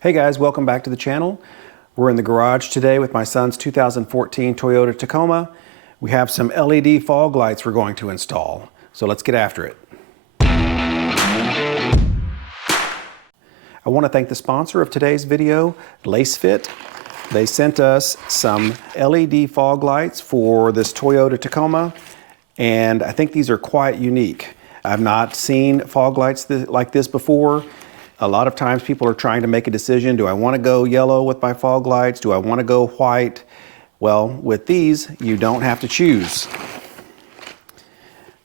Hey guys, welcome back to the channel. We're in the garage today with my son's 2014 Toyota Tacoma. We have some LED fog lights we're going to install, so let's get after it. I want to thank the sponsor of today's video, Lasfit. They sent us some LED fog lights for this Toyota Tacoma, and I think these are quite unique. I've not seen fog lights like this before. A lot of times people are trying to make a decision. Do I want to go yellow with my fog lights? Do I want to go white? Well, with these, you don't have to choose.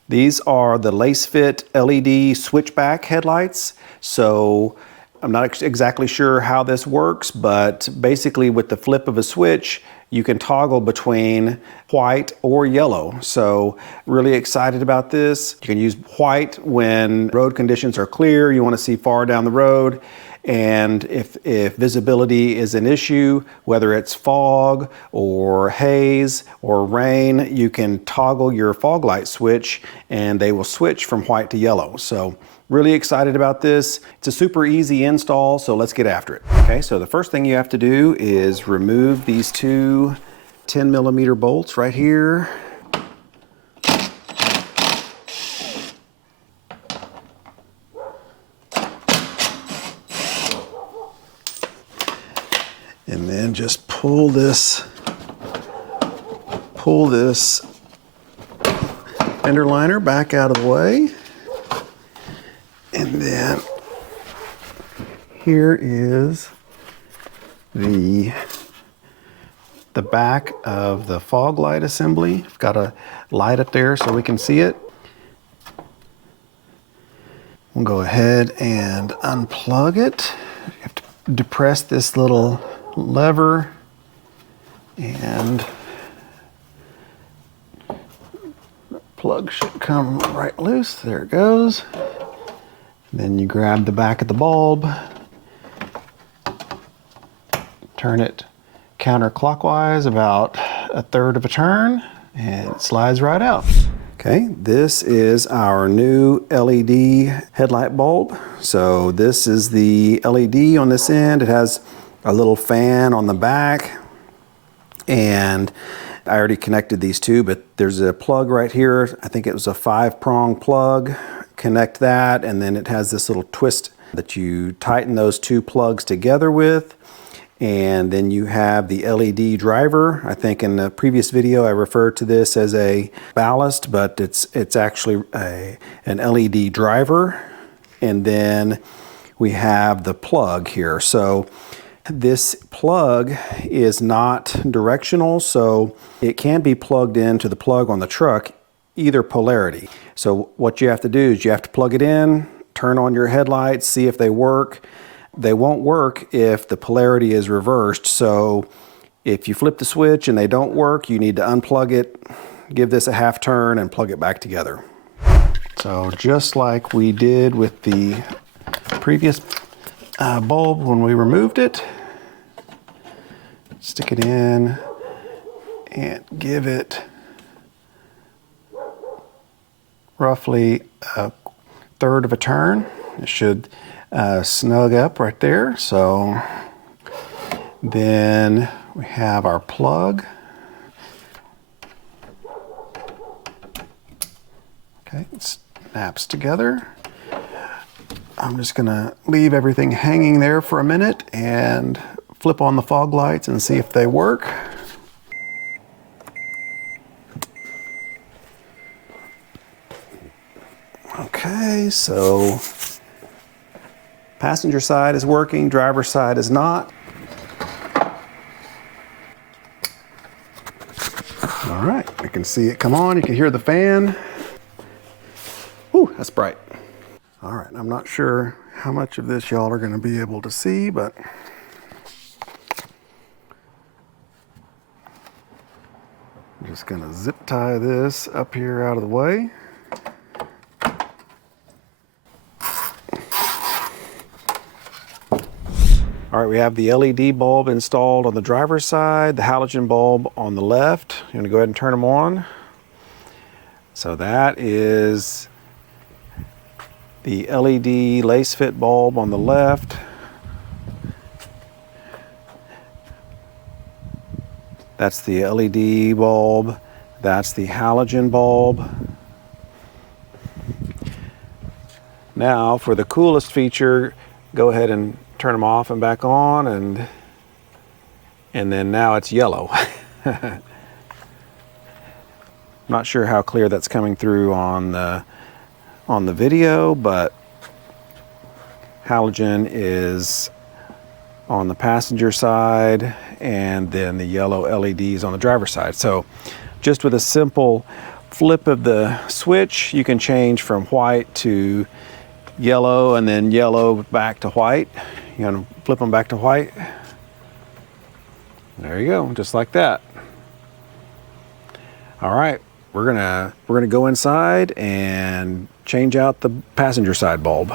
These are the Lasfit LED Switchback headlights. So I'm not exactly sure how this works, but basically with the flip of a switch, you can toggle between white or yellow. So really excited about this. You can use white when road conditions are clear, you want to see far down the road. And if visibility is an issue, whether it's fog or haze or rain, you can toggle your fog light switch and they will switch from white to yellow. So really excited about this. It's a super easy install, so let's get after it. Okay, so the first thing you have to do is remove these two 10mm bolts right here. And then just pull this fender liner back out of the way. And then here is the back of the fog light assembly. I've got a light up there so we can see it. We'll go ahead and unplug it. You have to depress this little lever and the plug should come right loose. There it goes. Then you grab the back of the bulb, turn it counterclockwise about 1/3 of a turn, and it slides right out. Okay, this is our new LED headlight bulb. So this is the LED on this end. It has a little fan on the back, and I already connected these two, but there's a plug right here. I think it was a 5-prong plug. Connect that, and then it has this little twist that you tighten those two plugs together with, and then you have the LED driver. I think in the previous video I referred to this as a ballast, but it's actually an LED driver. And then we have the plug here. So this plug is not directional, so it can be plugged into the plug on the truck, either polarity. So what you have to do is you have to plug it in, turn on your headlights, see if they work. They won't work if the polarity is reversed. So if you flip the switch and they don't work, you need to unplug it, give this a half turn, and plug it back together. So just like we did with the previous bulb when we removed it, stick it in and give it roughly 1/3 of a turn. It should snug up right there. So then we have our plug. Okay, it snaps together. I'm just gonna leave everything hanging there for a minute and flip on the fog lights and see if they work. Okay, so passenger side is working, driver's side is not. All right, I can see it come on. You can hear the fan. Ooh, that's bright. All right, I'm not sure how much of this y'all are gonna be able to see, but I'm just gonna zip tie this up here out of the way. All right, we have the LED bulb installed on the driver's side, the halogen bulb on the left. I'm gonna go ahead and turn them on. So that is the LED Lasfit bulb on the left, That's the LED bulb. That's the halogen bulb. Now for the coolest feature, go ahead and turn them off and back on, and then now it's yellow. Not sure how clear that's coming through on the video, but halogen is on the passenger side and then the yellow LEDs on the driver's side. So just with a simple flip of the switch, you can change from white to yellow and then yellow back to white. You're gonna flip them back to white. There you go, just like that. All right, we're gonna go inside and change out the passenger side bulb.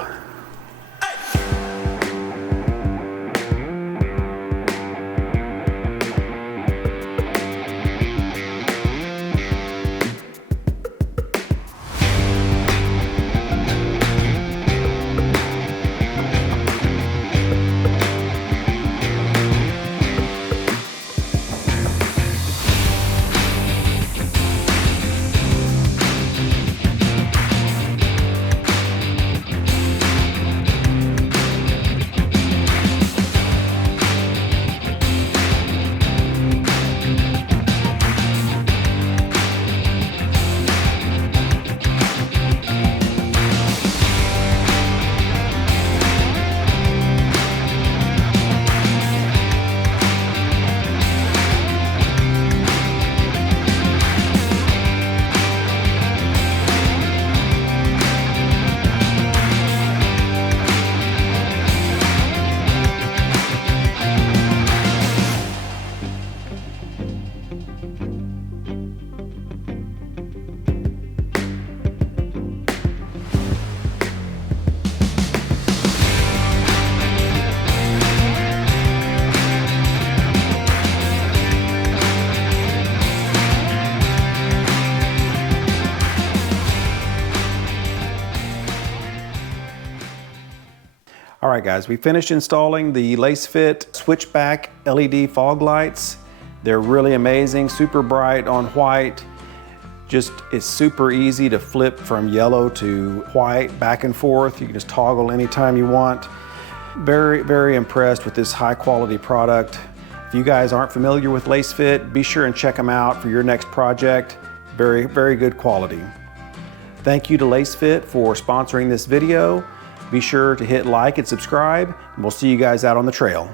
All right guys, we finished installing the Lasfit Switchback LED fog lights. They're really amazing, super bright on white. Just, it's super easy to flip from yellow to white, back and forth. You can just toggle anytime you want. Very, very impressed with this high quality product. If you guys aren't familiar with Lasfit, be sure and check them out for your next project. Very, very good quality. Thank you to Lasfit for sponsoring this video. Be sure to hit like and subscribe, and we'll see you guys out on the trail.